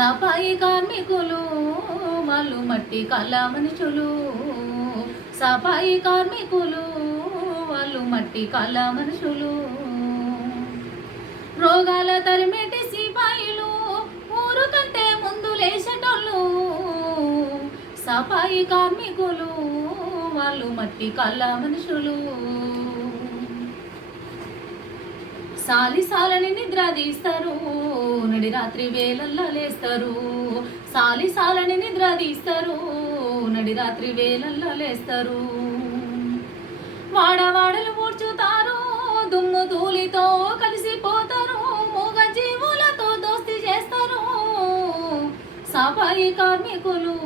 సఫాయి కార్మికులు వాళ్ళు మట్టి కళ్ళ మనుషులు. సఫాయి కార్మికులు వాళ్ళు మట్టి కళ్ళ మనుషులు. రోగాల తరిమేటి సిపాయిలు ఊరు కంటే ముందు లేచేటోళ్ళు. సఫాయి కార్మికులు వాళ్ళు మట్టి కళ్ళ మనుషులు. సాలిసాలని నిద్ర తీస్తారు, నడి రాత్రి వేళల్లో లేస్తారు. సాలిసాలని నిద్ర తీస్తారు, నడి రాత్రి వేళల్లో లేస్తారు. వాడవాడలు ఊడ్చుతారు, దుమ్ము ధూళితో కలిసిపోతారు. మూగ జీవులతో దోస్తి చేస్తారు. సఫాయి కార్మికులు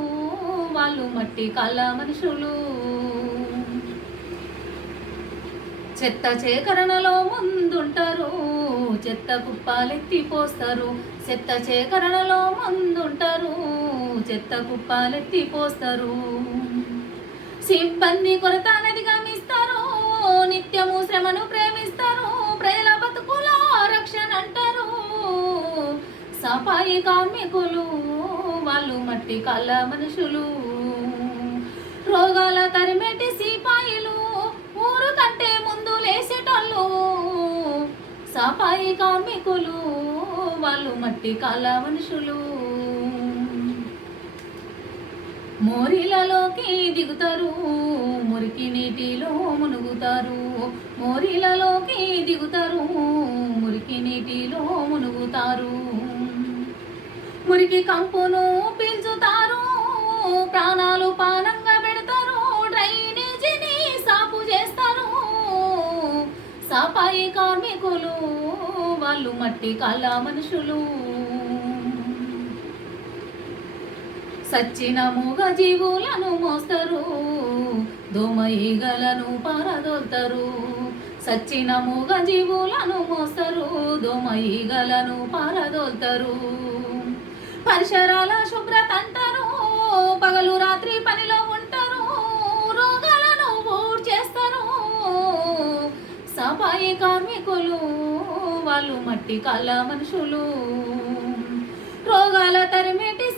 వాళ్ళు మట్టి కళ్ళ మనుషులు. చెత్త సేకరణలో ముందుంటారు, చెత్త కుప్పాలెత్తిపోస్తారు. చెత్త సేకరణలో ముందుంటారు, చెత్త కుప్పాలెత్తిపోస్తారు. సిబ్బంది కొరత అనేది గమనిస్తారు, నిత్యము శ్రమను ప్రేమిస్తారు. ప్రజల బతుకుల రక్షణ అంటారు. సఫాయి కార్మికులు వాళ్ళు మట్టి కళ్ళ మనుషులు. రోగాల తరిమేటి సిపాయిలు ఊరు కంటే ముందు లేచేటోళ్ళు. సఫాయి కార్మికులు వాళ్ళు మట్టి కళ్ళ మనుషులు. మోరీలలోకి దిగుతారు, మురికి నీటిలో మునుగుతారు. మోరీలలోకి దిగుతారు, మురికి నీటిలో మునుగుతారు. మురికి కంపును పీల్చుతారు, ప్రాణాలు పానంగా పెడతారు. డ్రైనేజీని సాపు చేస్తారు. సఫాయి కార్మికులు వాళ్ళు మట్టి కళ్ళ మనుషులు. సచ్చిన మూగ జీవులను మోస్తారు, దోమ ఈగలను పారదోల్తారు. సచ్చిన మూగ జీవులను మోస్తారు, దోమ ఈగలను పారదోల్తారు. పరిసరాల శుభ్రత అంటారు, పగలు రాత్రి పనిలో ఉంటారు. రోగాలను ఊడ్చేస్తారు. సఫాయి కార్మికులు వాళ్ళు మట్టి కళ్ళ మనుషులు. రోగాల తరిమేటి